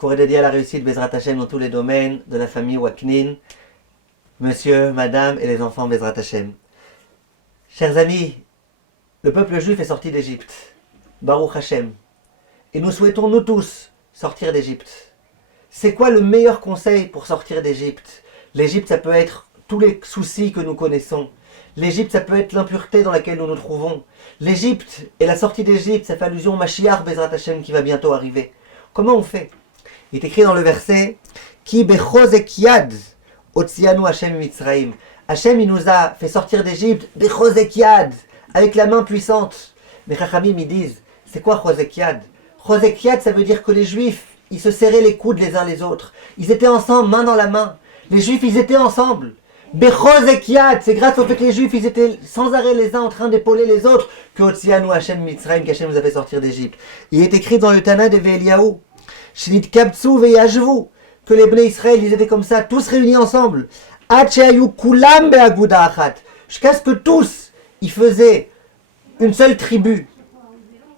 cours dédié à la réussite Bezrat Hashem dans tous les domaines de la famille Waknin, monsieur, madame et les enfants Bezrat Hashem. Chers amis, le peuple juif est sorti d'Égypte, Baruch Hashem, et nous souhaitons nous tous sortir d'Égypte. C'est quoi le meilleur conseil pour sortir d'Égypte? L'Égypte, ça peut être tous les soucis que nous connaissons. L'Égypte, ça peut être l'impureté dans laquelle nous nous trouvons. L'Égypte et la sortie d'Égypte, ça fait allusion au Mashiach Bezrat Hashem qui va bientôt arriver. Comment on fait? Il est écrit dans le verset Ki bechozek yad otzianu Hashem mitzraim. Hashem, il nous a fait sortir d'Égypte bechozek yad, avec la main puissante. Mais Chachamim, ils disent, c'est quoi chozek yad? Chozek yad, ça veut dire que les Juifs, ils se serraient les coudes les uns les autres. Ils étaient ensemble, main dans la main. Les Juifs, ils étaient ensemble. Bechozek yad, c'est grâce au fait que les Juifs, ils étaient sans arrêt les uns en train d'épauler les autres que otzianu Hashem mitzraim, qu'Hashem nous a fait sortir d'Égypte. Il est écrit dans le Tana de Ve'eliyahu Shnit kabtsu ve'yashvu, que les Bnei Israël, ils étaient comme ça, tous réunis ensemble. Ad shehayu kulam be'aguda achat, jusqu'à ce que tous, ils faisaient une seule tribu.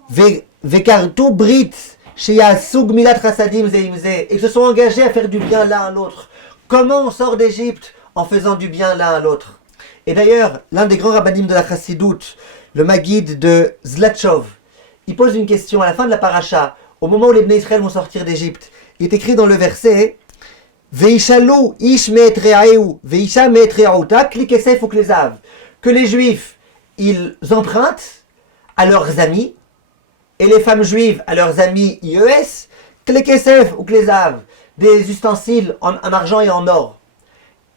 Ve'kartu brit sheyasu gmilat chasadim zeim ze, et se sont engagés à faire du bien l'un à l'autre. Comment on sort d'Égypte? En faisant du bien l'un à l'autre. Et d'ailleurs, l'un des grands rabbinim de la Chassidoute, le Maguide de Zlatchov, il pose une question à la fin de la paracha, au moment où les Bnei Israël vont sortir d'Égypte. Il est écrit dans le verset Veishalu ish me'et re'ahu, veisha me'et re'ahuta, kli kesef uklezav, que les Juifs, ils empruntent à leurs amis, et les femmes juives à leurs amis IES, kli kesef uklezav, des ustensiles en argent et en or.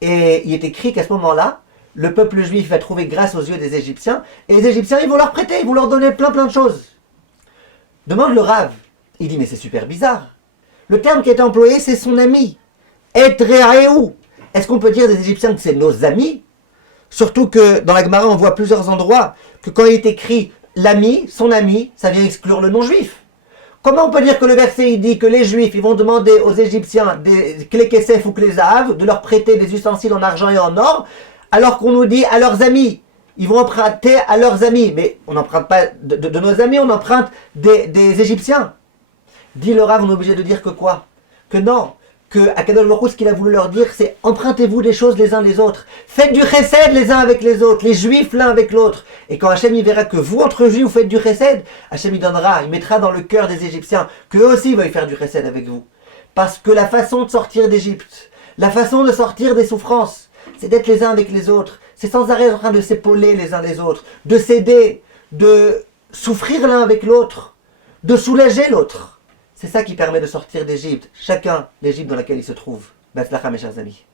Et il est écrit qu'à ce moment-là, le peuple juif va trouver grâce aux yeux des Égyptiens, et les Égyptiens, ils vont leur prêter, ils vont leur donner plein de choses. Demande le Rav. Il dit, mais c'est super bizarre. Le terme qui est employé, c'est son ami. Et re'ahu. Est-ce qu'on peut dire des Égyptiens que c'est nos amis? Surtout que dans la Gemara, on voit plusieurs endroits que quand il est écrit l'ami, son ami, ça vient exclure le non-juif. Comment on peut dire que le verset il dit que les Juifs ils vont demander aux Égyptiens des clés kesef ou clés zahav de leur prêter des ustensiles en argent et en or, alors qu'on nous dit à leurs amis, ils vont emprunter à leurs amis, mais on n'emprunte pas de nos amis, on emprunte des Égyptiens. Dit le Rav, on est obligé de dire que quoi? Que non, que Akadosh Baruch Hu, ce qu'il a voulu leur dire, c'est empruntez-vous des choses les uns les autres, faites du chesed les uns avec les autres, les Juifs l'un avec l'autre. Et quand Hachem il verra que vous entre Juifs vous faites du chesed, Hachem il donnera, il mettra dans le cœur des Égyptiens qu'eux aussi ils veuillent faire du chesed avec vous. Parce que la façon de sortir d'Égypte, la façon de sortir des souffrances, c'est d'être les uns avec les autres. C'est sans arrêt en train de s'épauler les uns les autres, de s'aider, de souffrir l'un avec l'autre, de soulager l'autre. C'est ça qui permet de sortir d'Égypte, chacun l'Égypte dans laquelle il se trouve. Batzlacha mes chers amis.